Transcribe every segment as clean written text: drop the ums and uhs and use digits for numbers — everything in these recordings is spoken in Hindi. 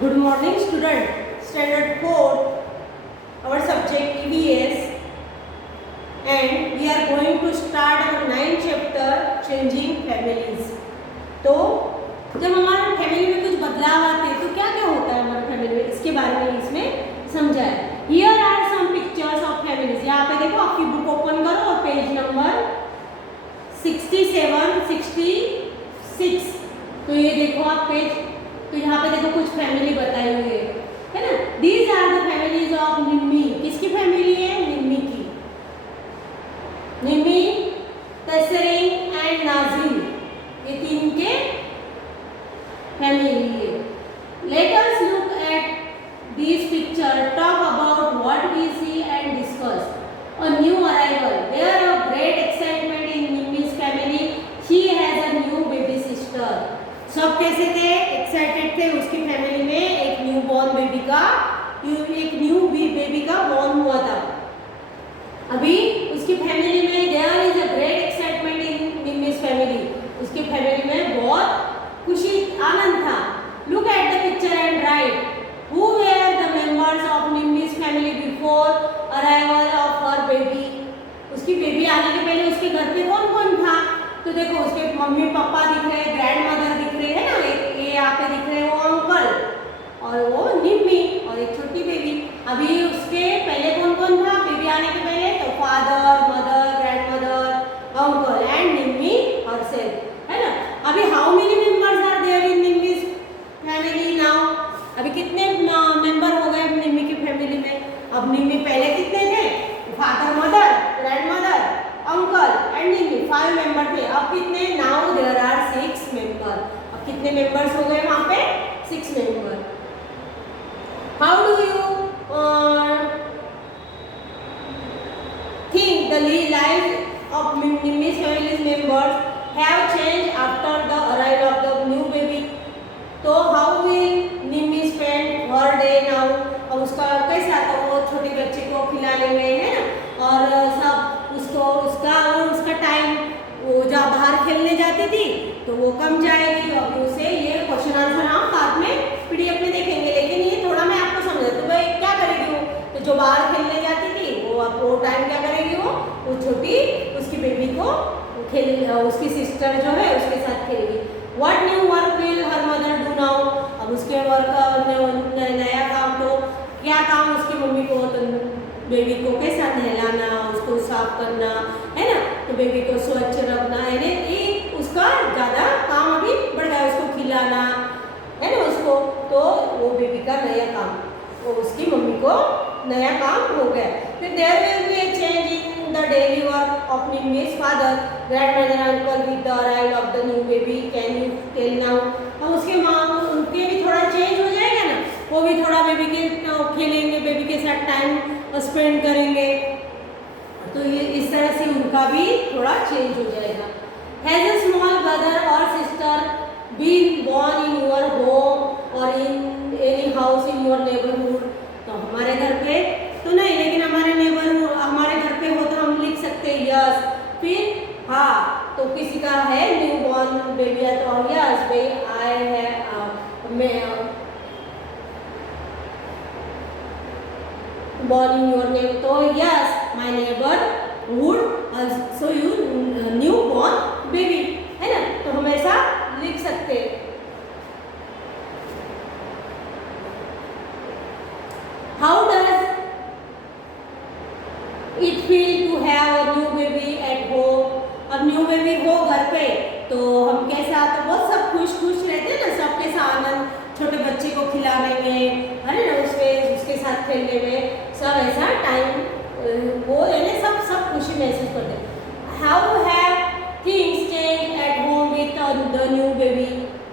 Good morning, student. Standard 4, our subject EVS, and we are going to start our 9th chapter, Changing Families. तो जब हमारे फैमिली में कुछ बदलाव आते हैं तो क्या क्या होता है हमारे फैमिली में, इसके बारे में इसमें समझा है. Here are some pictures of families. यहाँ पे देखो, आपकी बुक ओपन करो और पेज नंबर 67, 66. तो ये देखो आप पेज, तो यहाँ पे देखो कुछ फैमिली बताई हुई है ना. These are the families of निम्मी. किसकी फैमिली है? निम्मी की. निम्मी, तसरीन एंड नाजिम, ये तीन के फैमिली है. Let us look at these pictures. Talk about what we see and discuss. A new arrival. There are great excitement in Nimmi's family. She has a new baby sister. सब कैसे थे? एक्साइटेड थे. उसकी फैमिली में एक न्यू बॉर्न बेबी का, एक न्यू बेबी का बॉर्न हुआ था. अभी उसकी फैमिली में there is a great excitement in Nimmi's family. उसकी फैमिली में बहुत खुशी, आनंद था. Look at the picture and write who were the members of Nimmi's family before arrival of her baby. उसकी बेबी आने के पहले उसके घर पे कौन कौन था? तो देखो, उसके मम्मी पापा दिख रहे हैं, ग्रैंड मदर दिख रही है ना, एक ये यहाँ पे दिख रहे हैं, वो अंकल और वो निम्मी और एक छोटी बेबी. अभी उसके पहले कौन कौन था बेबी आने के पहले? तो father, mother, grandmother, uncle and Nimmi herself, है ना. अभी how many members are there in Nimmi's family now? अभी कितने मेंबर हो गए निम्मी की फैमिली में? अब निम्मी पहले कितने थे? Father, mother, grandmother, uncle and Nimmi, 5 member थे. अब कितने? Now there are 6 member. अब कितने मेंबर्स हो गए वहां पे? 6 member. How do you think the lives of Nimmy's family's members have changed after the arrival of the new baby? तो how will Nimmy spend her day now? अब उसका कैसा था? वो छोटे बच्चे को खिलाने में, है ना, और सब उसको उसका टाइम, वो जहाँ बाहर खेलने जाती थी तो वो कम जाएगी. अभी उसे ये क्वेश्चन आंसर हम बाद में पीडीएफ में देखेंगे, लेकिन ये थोड़ा मैं आपको समझा. तो भाई क्या करेगी वो? तो जो बाहर खेलने जाती थी वो टाइम क्या करेगी? वो छोटी उसकी बेबी को उसकी सिस्टर जो है उसके साथ खेलेगी. What new work will her mother do now? अब उसके वर्क नया काम, तो क्या काम उसकी मम्मी को? तो बेबी को कैसा नहलाना, उसको साफ करना, है ना, तो बेबी को स्वच्छ रखना, है ना. ये उसका ज़्यादा काम अभी बढ़ गया. उसको खिलाना, है ना, उसको, तो वो बेबी का नया काम, वो उसकी मम्मी को नया काम हो गया. फिर there will be a change in the daily work of Nimmi's father, grandmother, uncle with the arrival of the new baby. Can you tell now? अब उसके माँ, उनके भी थोड़ा चेंज हो जाएगा ना. वो भी थोड़ा बेबी के खेलेंगे, बेबी के साथ टाइम स्पेंड करेंगे, तो ये इस तरह से उनका भी थोड़ा चेंज हो जाएगा. हैज अ स्मॉल ब्रदर और sister been born in your home और in any house in your neighbourhood? तो हमारे घर पे तो नहीं, लेकिन हमारे नेबरहुड, हमारे घर पे हो तो हम लिख सकते हैं यस. फिर हाँ, तो किसी का है न्यू बॉर्न बेबी है तो यस भाई आई है, मैं born in your name, तो yes my neighborhood also you new born baby, है ना. तो हम ऐसा लिख सकते हैं. How does it feel to have a new baby at home? अब न्यू बेबी हो घर पे तो हम कैसा, तो बहुत सब खुश रहते हैं ना, सबके साथ आनंद, छोटे बच्चे को खिलाने में, है ना, उसके साथ खेलने में, सब ऐसा टाइम वो है ना, सब खुशी महसूस करते हैं. How have things change at home with the new baby?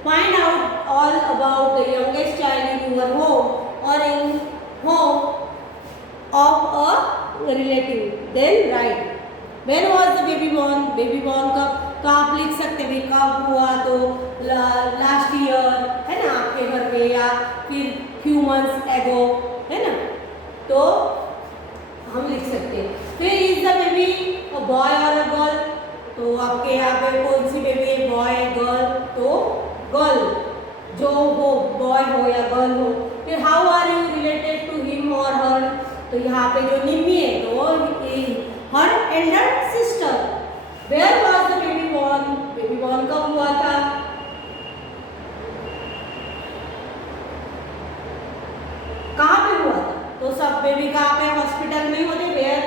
Find out all about the youngest child in your home और in home of a relative. Then write when was the baby born? Baby born कब? तो आप लिख सकते हैं कब हुआ, तो लास्ट ईयर, है ना, आपके घर पे, या फिर फ्यू मंथ्स एगो, है ना, तो हम लिख सकते हैं. फिर is the baby a boy और अ गर्ल? तो आपके यहाँ पे कौन सी बेबी है, बॉय गर्ल? तो गर्ल. जो हो बॉय बॉय हो या गर्ल हो। फिर how are you related to him और हर, तो यहाँ पे जो निम्मी है तो her elder sister. Where was the baby born, baby born कब हुआ था? कहाँ पे हुआ था? तो सब बेबी कहाँ पे, हॉस्पिटल में होते। Where,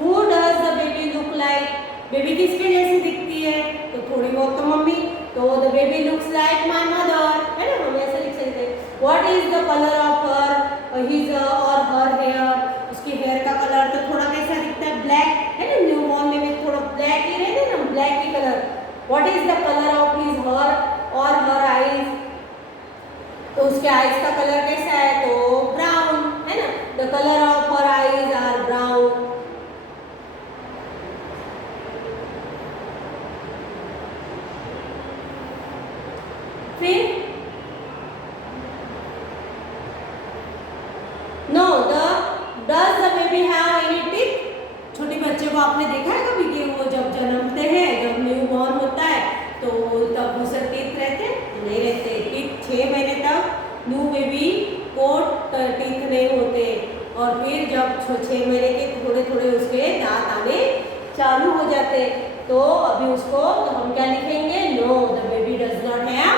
who does the baby look like, baby किसके जैसी दिखती है? तो थोड़ी बहुत तो मम्मी, तो the baby looks like my mother, है ना, हम ऐसे लिख सकते हैं। What is the colour of her, his और हर हेयर, उसकी हेयर का कलर तो थोड़ा कैसा दिखता है, ब्लैक, है ना, न्यू बॉर्न में थोड़ा ब्लैक ही रहते हैं ना, black he colour. What is the colour of his her और हर आईज, तो उसके आईज का कलर कैसा है? तो ब्राउन, है ना, the colour of her eyes are brown. फिर no the does the baby have any teeth, छोटे बच्चे को आपने देखा है कभी कि वो जब जन्मते हैं, जब न्यू बॉर्न होता है तो तब उसे टीथ रहते नहीं रहते, टीथ 6 महीने तक न्यू बेबी को टीथ नहीं होते, और फिर जब 6 महीने के थोड़े थोड़े उसके दांत आने चालू हो जाते, तो अभी उसको तो हम क्या लिखेंगे? No the baby does not have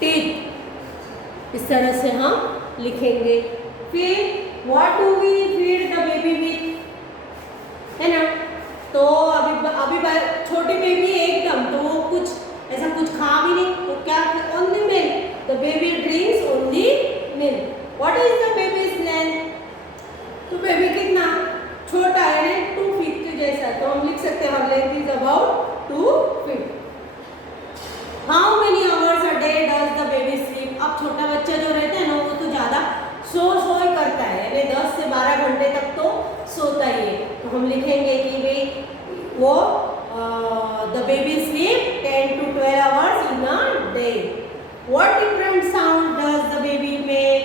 teeth, इस तरह से हम लिखेंगे। फिर what do we feed the baby with, है ना, तो अभी छोटी बेबी एकदम तो वो कुछ ऐसा कुछ खा भी नहीं, तो क्या, only milk, the baby drinks only milk. What is the babies length, तो बेबी कितना छोटा है, 2 फीट के जैसा, तो हम लिख सकते हैं length is about 2 feet. How many hours a day does the baby sleep, अब छोटा बच्चा जो रहता है ना वो तो ज़्यादा सो ही करता है, यानी 10 से 12 घंटे तक तो सोता ही है, तो हम लिखेंगे कि भाई वो the baby sleep 10 to 12 hours in a day. What different sound does the baby make,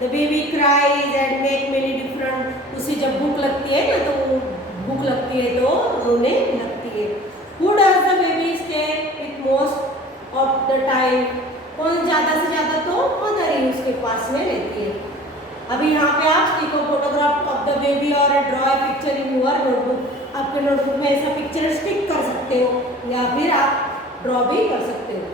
the baby cries and make many different, उसे जब भूख लगती है ना तो भूख लगती है तो रोने लगती है। Who does the baby stay with most of the time, कौन ज़्यादा से ज़्यादा, तो मदर ही उसके पास में रहती है। अभी यहाँ पे आप stick photograph of the baby और draw picture in your notebook, आपके नोटबुक में ऐसा पिक्चर स्टिक कर सकते हो या फिर आप ड्रॉ भी कर सकते हो।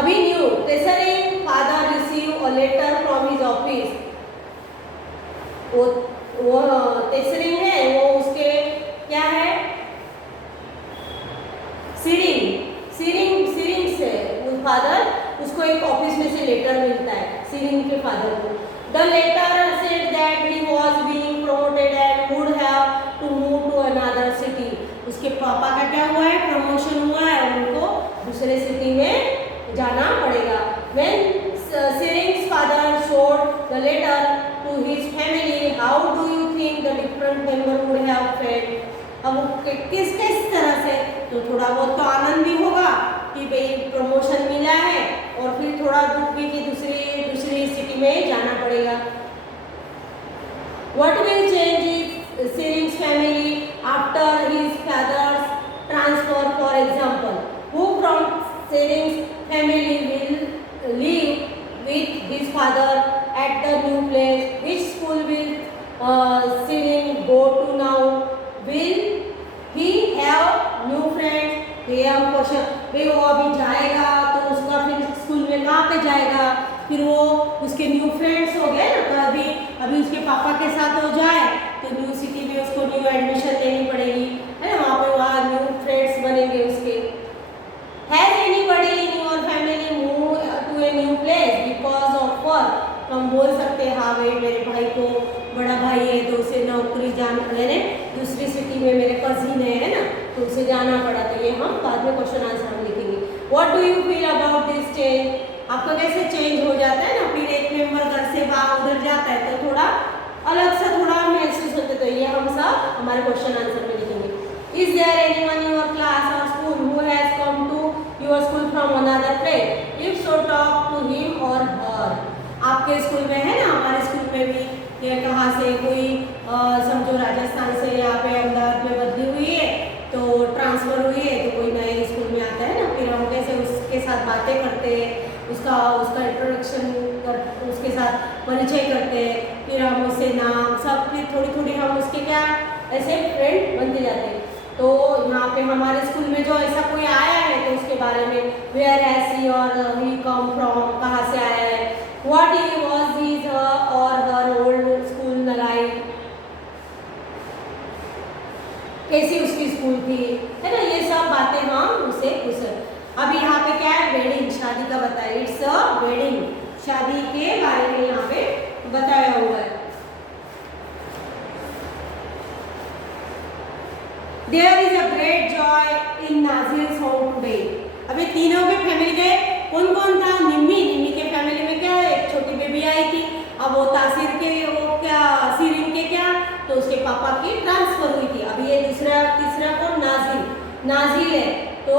अभी new Tsering father receive a letter from his office, वो तेसरिंग है, वो उसके क्या है, सीरिंग से फादर उसको एक ऑफिस में से लेटर मिलता है सीरिंग के फादर को। The letter said that he was being promoted and would have to move to another city, उसके पापा का क्या हुआ है, प्रमोशन हुआ है, उनको दूसरे सिटी में जाना पड़ेगा। When Tsering's father showed the letter to his family, how do you think the different member would have felt, अब किस तरह से, तो थोड़ा बहुत तो आनंद भी होगा कि भाई प्रमोशन मिला है, और फिर थोड़ा दुख भी कि दूसरी सिटी में जाना पड़ेगा। What will change Sering's family after his father's transfer, for example? Who from Sering's family will live with his father at the new place? Which school will Sering go to now? Will he have new friends? ये हम क्वेश्चन, भाई वो अभी जाएगा तो उसका फिर स्कूल में कहाँ पे जाएगा, फिर वो उसके न्यू फ्रेंड्स हो गए ना, तो अभी उसके पापा के साथ हो जाए तो न्यू सिटी में उसको न्यू एडमिशन लेनी पड़ेगी, है ना, वहाँ न्यू फ्रेंड्स बनेंगे उसके। Has anybody in your family move to a new place because of work, हम बोल सकते हैं हाँ भाई मेरे भाई को, बड़ा भाई है तो उसे नौकरी यानी दूसरी सिटी में मेरे कजिन है ना, तो उसे जाना पड़ा, तो ये हम बाद में क्वेश्चन आंसर हम लिखेंगे। What do you feel about this change, आपका कैसे चेंज हो जाता है ना, फिर एक मेंबर घर से बाहर उधर जाता है तो थोड़ा अलग सा थोड़ा महसूस होता है, तो ये हम सब हमारे क्वेश्चन आंसर में लिखेंगे। Is there anyone in your class और school who has come to your school from another place, if so talk to him और हर, आपके स्कूल में है ना, हमारे स्कूल में भी ये कहाँ से कोई समझो राजस्थान से यहाँ पे अहमदाबाद में बदली हुई है तो ट्रांसफ़र हुई है, तो कोई नए स्कूल में आता है ना, फिर हम कैसे उसके साथ बातें करते हैं, उसका उसका इंट्रोडक्शन कर उसके साथ परिचय करते हैं, फिर हम उससे नाम सब, फिर थोड़ी थोड़ी हम उसके क्या ऐसे फ्रेंड बनते जाते हैं। तो यहाँ पे हमारे स्कूल में जो ऐसा कोई आया है तो उसके बारे में वेयर हैज ही और ही कम फ्रॉम, कहाँ से आया है, व्हाट ही वाज हिज और हर ओल्ड स्कूल लाइफ, कैसी उसकी स्कूल थी, है ना, ये सब बातें हम उसे पूछ। अब यहाँ पे क्या है, वेडिंग, शादी का बताया, इट्स अ वेडिंग, शादी के बारे में यहाँ पे बताया हुआ है। There is a great joy in Nazil's home today. अब ये तीनों के फैमिली के कौन कौन था, निम्मी के फैमिली में क्या एक छोटी बेबी आई थी। अब वो तासीर के वो क्या सीरिन के क्या तो उसके पापा की ट्रांसफर हुई थी। अब ये तीसरा कौन, नाजिल है, तो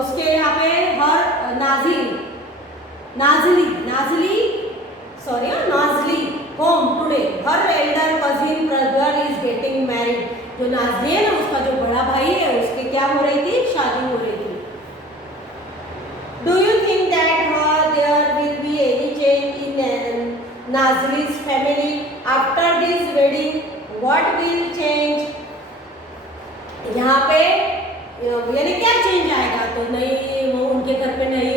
उसके यहाँ पे her Nazli home today, her elder cousin brother is getting married. जो नाजली है ना, उसका जो बड़ा भाई है उसके क्या हो रही थी, शादी हो रही थी। Do you think that there will be any change in Nazli's family after this wedding? What will change? यहाँ पे यानी क्या चेंज आएगा, तो नई वो उनके घर पे नई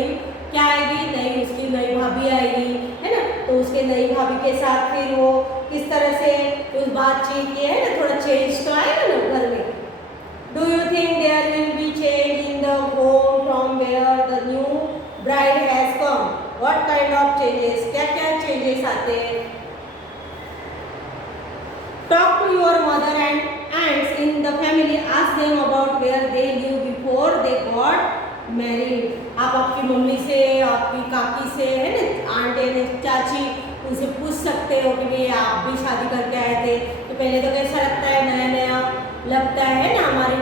क्या आएगी, नई उसकी नई भाभी आएगी, है ना, तो उसके नई भाभी के साथ फिर वो किस तरह से उस बातचीत की, है ना, थोड़ा चेंज तो आएगा ना घर में। Do you think there will be change in the home from where the new bride has come? What kind of changes, क्या क्या चेंजेस आते हैं? Talk to your mother and aunts in the family. Ask them about where they lived before they got married. आप आपकी मम्मी से, आपकी काकी से, है ना, आंट यानी चाची, उनसे पूछ सकते हो कि भाई आप भी शादी करके आए थे तो पहले तो कैसा लगता है, नया नया लगता है ना, हमारी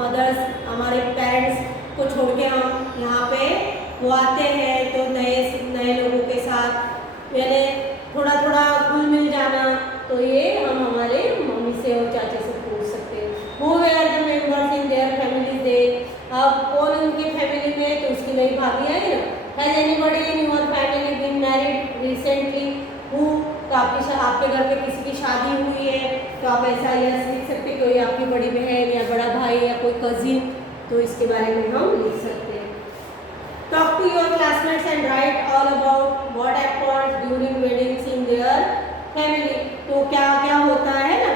मदर्स, हमारे पेरेंट्स को छोड़ के हम यहाँ पे वो आते हैं तो नए लोगों के साथ यानी थोड़ा थोड़ा घुल मिल जाना, तो ये हम हमारे मम्मी से और चाचा से पूछ सकते हैं। Who were the members in their families day? अब कौन उनके फैमिली में, तो उसकी नई भाभी आई ना। Has anybody in your family been married recently? Who? तो आपके घर पे किसी की शादी हुई है तो आप ऐसा यस लिख सकते, कोई आपकी बड़ी बहन या बड़ा भाई या कोई कजिन, तो इसके बारे में हम लिख सकते हैं। Talk to your classmates and write all about what happened during weddings in their family. तो क्या क्या होता है ना,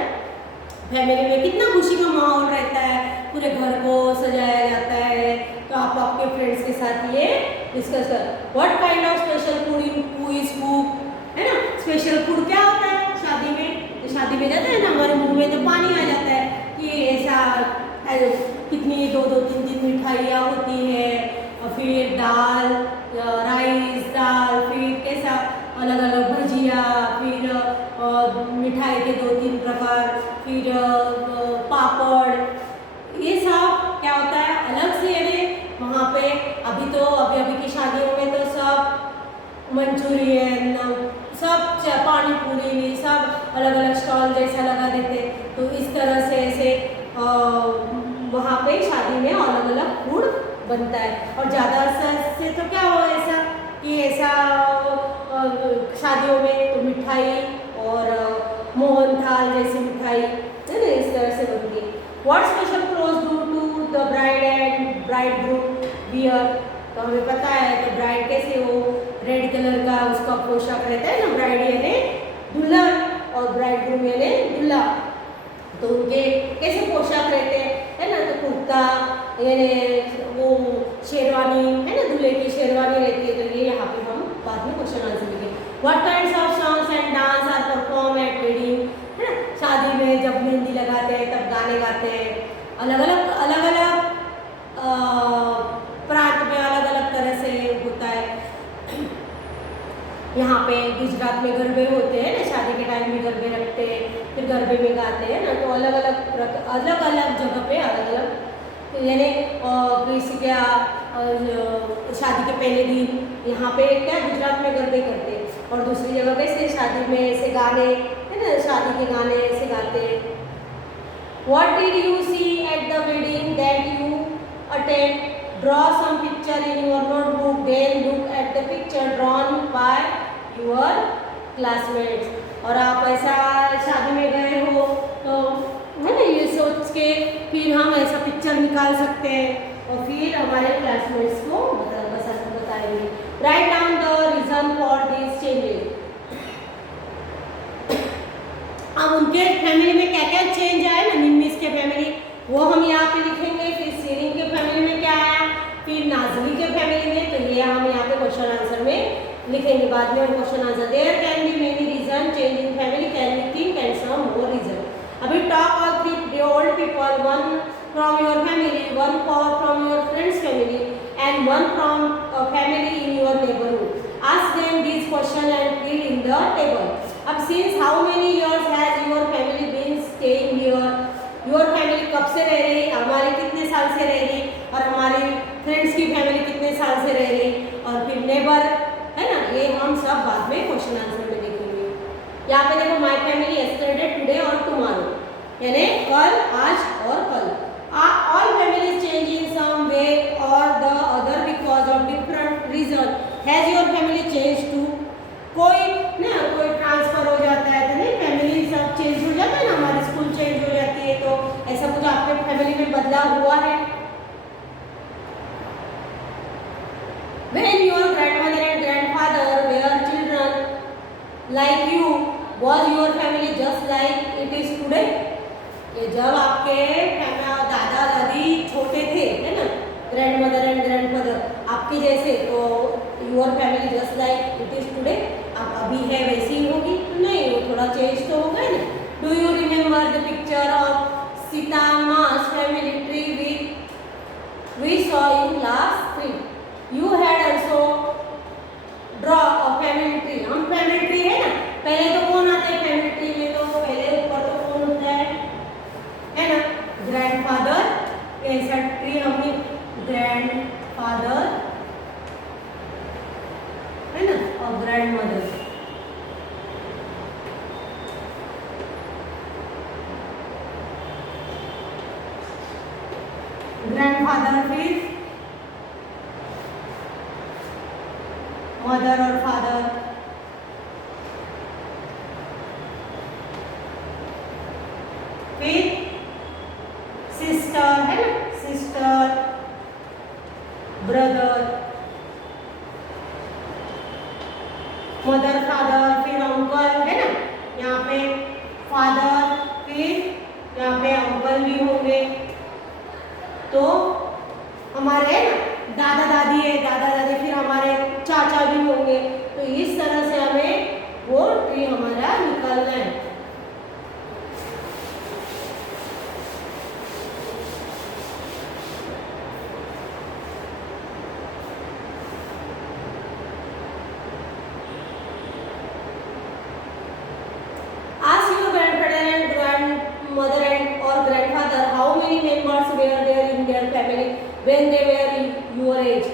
फैमिली में कितना खुशी का माहौल रहता है, पूरे घर को सजाया जाता है, तो आप आपके फ्रेंड्स के साथ ये डिस्कस कर। What kind of special food in who is cook, है ना, स्पेशल फूड क्या होता है शादी में, तो शादी में जाते हैं ना, हमारे मुंह में तो पानी आ जाता है कि ऐसा कितनी दो तीन मिठाइयाँ होती है, और फिर दाल, राइस दाल, फिर कैसा अलग अलग भजिया, फिर मिठाई के 2-3 प्रकार, फिर पापड़, ये सब क्या होता है अलग से, यानी वहाँ पे अभी की शादियों में तो सब मंचूरियन, सब पानी पूरी, सब अलग अलग स्टॉल जैसा लगा देते, तो इस तरह से ऐसे वहाँ पे शादी में अलग अलग फूड बनता है। और ज़्यादा से तो क्या हो ऐसा कि ऐसा शादियों में तो मिठाई और मोहन थाल जैसी मिठाई, है ना, इस तरह से बनती है। What special clothes do to the bride and bridegroom wear? तो हमें पता है तो ब्राइड कैसे वो रेड कलर का उसका पोशाक रहता है ना, ब्राइड यानी दुल्हन और ब्राइडग्रूम यानी दूल्हा, तो उनके कैसे पोशाक रहते हैं, है ना, तो कुर्ता यानी वो शेरवानी, है ना, दूल्हे की शेरवानी रहती है, तो ये यहाँ पे हम बाद में क्वेश्चन आंसर लिखेंगे। What kinds of songs and dance are perform at wedding? है ना, शादी में जब मेहंदी लगाते हैं तब गाने गाते हैं, अलग अलग प्रांत में अलग अलग तरह से होता है। यहाँ पे गुजरात में गरबे होते हैं ना, शादी के टाइम भी गरबे रखते हैं, फिर गरबे में गाते हैं ना, तो अलग अलग जगह पे अलग अलग, यानी किसी क्या शादी के पहले दिन यहाँ पे क्या गुजरात में गरबे करते हैं, और दूसरी जगह पे ऐसे शादी में ऐसे गाने, है ना, शादी के गाने ऐसे गाते हैं। What did you see at the wedding that you attend? Draw some picture in your notebook. Then your classmates. और आप ऐसा शादी में गए हो तो है ना, ये सोच के फिर हम ऐसा पिक्चर निकाल सकते हैं और फिर हमारे क्लासमेट्स को बताएंगे। Write down the reason for this changes. अब उनके फैमिली में क्या क्या चेंज आया ना, निम्मिस के फैमिली, वो हम यहाँ पे लिखेंगे। फिर सीरिन के फैमिली में क्या आया, फिर नाजली के फैमिली में, तो ये हम यहाँ पे क्वेश्चन आंसर में लिखेंगे। बाद में हम question answer. There can be many reason change in family, can be think and some more reason. अभी talk all three old people, one from your family, one from your friends family and one from family in your neighbourhood. Ask them this question and fill in the table. अब since how many years has your family been staying here, your family कब से रह रही, हमारी कितने साल से रह रही, और हमारी फ्रेंड्स की फैमिली कितने साल से रह रही, और फिर नेबर, है ना, ये हम सब बाद में क्वेश्चन आंसर में देखेंगे। यहाँ पे देखो, माय फैमिली यस्टरडे, टुडे और टुमारो, यानी कल, आज और कल। All families change in some way और the other because of different reason. Has your family change to, कोई ना कोई ट्रांसफर हो जाता है तो नहीं, फैमिली सब चेंज हो जाता है ना, हमारी स्कूल चेंज हो जाती है, तो ऐसा कुछ आपके फैमिली में बदलाव हुआ है। When your grandmother and grandfather were children like you, was your family just like it is today? ये जब आपके दादा दादी छोटे थे, है ना, ग्रैंडमदर एंड ग्रैंडफादर आपके जैसे, तो your family just like it is today, आप अभी है वैसी ही होगी? नहीं, वो थोड़ा चेंज तो होगा ना। Do you remember the picture of Sitamma's family tree which we saw in last trip? You had also draw a family tree. हम फैमिली ट्री है ना, पहले तो कौन आता है फैमिली ट्री में, तो पहले ऊपर तो कौन होता है ना, ग्रैंडफादर। ऐसा ट्री हमने ग्रैंडफादर, है ना, और ग्रैंडमदर। ग्रैंडफादर फिर मदर और फादर, फिर सिस्टर, है ना, सिस्टर, ब्रदर, मदर, फादर, फिर अंकल, है ना, यहाँ पे फादर, फिर यहाँ पे अंकल भी होंगे। तो हमारे है ना दादा दादी है, दादा दादी, फिर हमारे चाचा भी होंगे। तो इस तरह से हमें वो ट्री हमारा निकालना है। Ask your grandfather and grandmother and or grandfather how many members were there in their family when they were your age.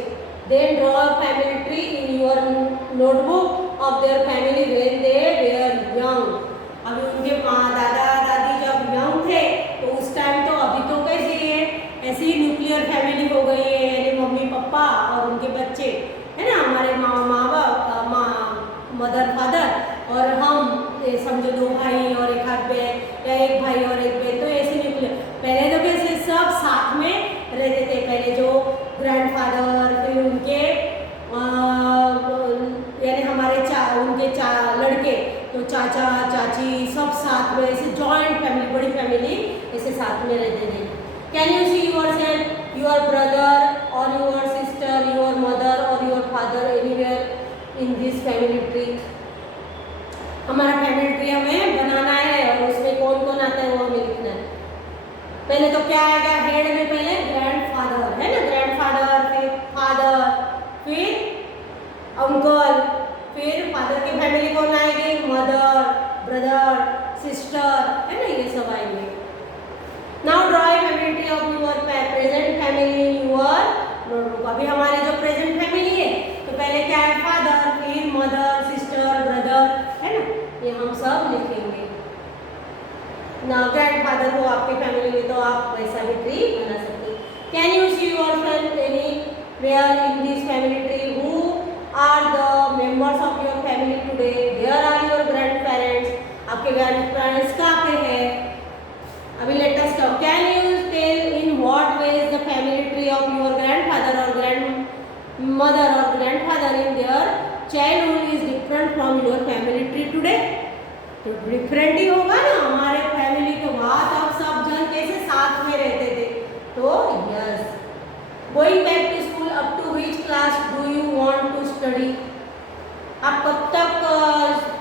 Then draw a family tree in your notebook of their family when they were young. अभी उनके दादा दादी जब यंग थे तो उस टाइम, तो अभी तो कैसी है, ऐसी न्यूक्लियर फैमिली हो गई है, यानी मम्मी पापा और उनके बच्चे, है ना, हमारे माँ बाप, मदर फादर और हम, ये समझो दो भाई और एक आध बहन, या एक भाई और एक बहन, तो ऐसे न्यूक्लियर। पहले तो कैसे सब साथ में रहते थे, पहले जो ग्रैंडफादर, फिर उनके यानी हमारे उनके लड़के, तो चाचा चाची सब साथ में, ऐसे जॉइंट फैमिली, बड़ी फैमिली ऐसे साथ में रहते थे। Can you see your self, your brother और योर सिस्टर, योर मदर और your father anywhere in this family tree? हमारा फैमिली ट्री हमें बनाना है और उसमें कौन कौन आता है वो हमें लिखना है। पहले तो क्या आएगा, हेड में पहले ग्रैंडफादर, है ना, ग्रैंडफादर, फिर फादर, फिर अंकल, फिर फादर की फैमिली कौन आएगी, मदर, ब्रदर, सिस्टर, है ना, ये सब आएंगे। Now draw a family tree of your present family your notebook. अभी हमारी जो प्रेजेंट फैमिली है, तो पहले क्या है, फादर, फिर मदर, सिस्टर, ब्रदर, है ना, ये हम सब लिखेंगे। ना ग्रैंडफादर हो आपकी फैमिली में तो आप वैसा भी ट्री बना सकते हैं। Can you see yourself anywhere in this family tree? Who are the members of your family today? mother or grandfather in their childhood is different from your family tree today? तो डिफरेंट ही होगा ना, हमारे फैमिली के बाद अब सब जन कैसे साथ में रहते थे। तो yes, going back to school, up to which class do you want to study? आप कब तक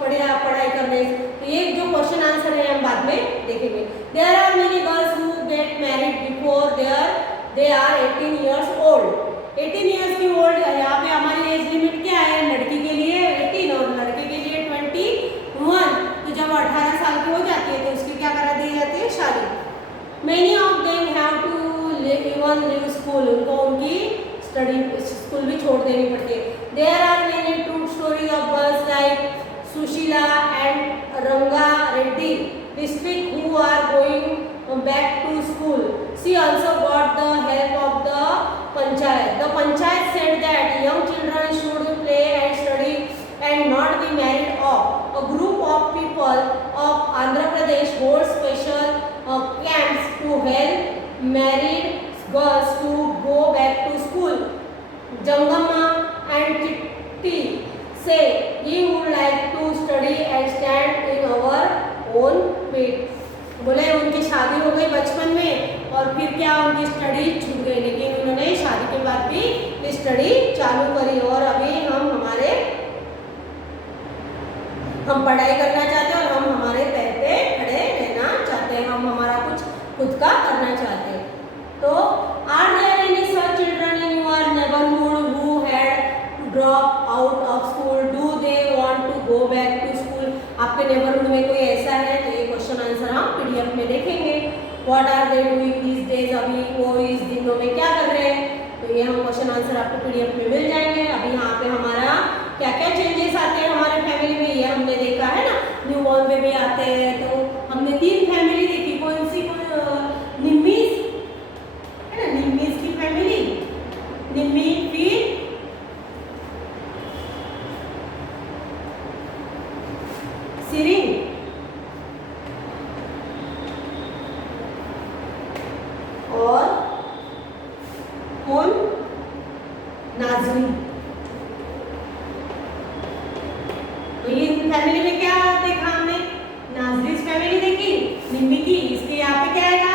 पढ़ाई कर रहे हैं? तो ये जो क्वेश्चन आंसर है हम बाद में देखेंगे। There are many girls who get married before they are 18 years old। 18 years की ओल्ड, यहाँ पे हमारी एज लिमिट क्या है? लड़की के लिए 18 और लड़के के लिए 21। तो जब 18 साल की हो जाती है तो उसकी क्या करा दी जाती है? शादी। Many of them have to even leave school, उनको उनकी स्टडी स्कूल भी छोड़ देनी पड़ती है। There are many true stories of girls like Sushila and Ranga Reddy district who are going back to school. She also got the help of the panchayat. The panchayat said that young children should play and study and not be married off. A group of people of Andhra Pradesh holds special camps to help married girls to go back to school. Jangamma and Chitti say he would like to study and stand in our own feet. बोले उनकी शादी हो गई बचपन में और फिर क्या उनकी स्टडी छूट गई, लेकिन उन्होंने शादी के बाद भी स्टडी चालू करी और अभी हम पढ़ाई करना चाहते हैं और हम हमारे पैर पे खड़े रहना चाहते हैं, हम हमारा कुछ खुद का करना चाहते हैं। तो are there any such children in your neighbourhood who had drop out of school? Do they want to go back to school? आपके नेबरहुड में कोई ऐसा है? तो ये क्वेश्चन आंसर हम पीडीएफ में देखेंगे। What are they doing these days? अभी वो इस दिनों में क्या कर रहे हैं? तो ये हम क्वेश्चन आंसर आपको पीडीएफ में मिल जाएंगे। अभी यहाँ पे हमारा क्या क्या चेंजेस आते हैं हमारे फैमिली में ये हमने देखा है ना। न्यू बॉर्न बेबी आते हैं, तो हमने 3 फैमिली देखी। कौन सी? निम्मीज है ना, निम्मीज की फैमिली, निम्मी, फिर सिरिंग और कौन? नाजरी। तो ये फैमिली में क्या देखा हमने? नाजरीज फैमिली देखी, निम्मी की। इसके यहाँ पे क्या आएगा?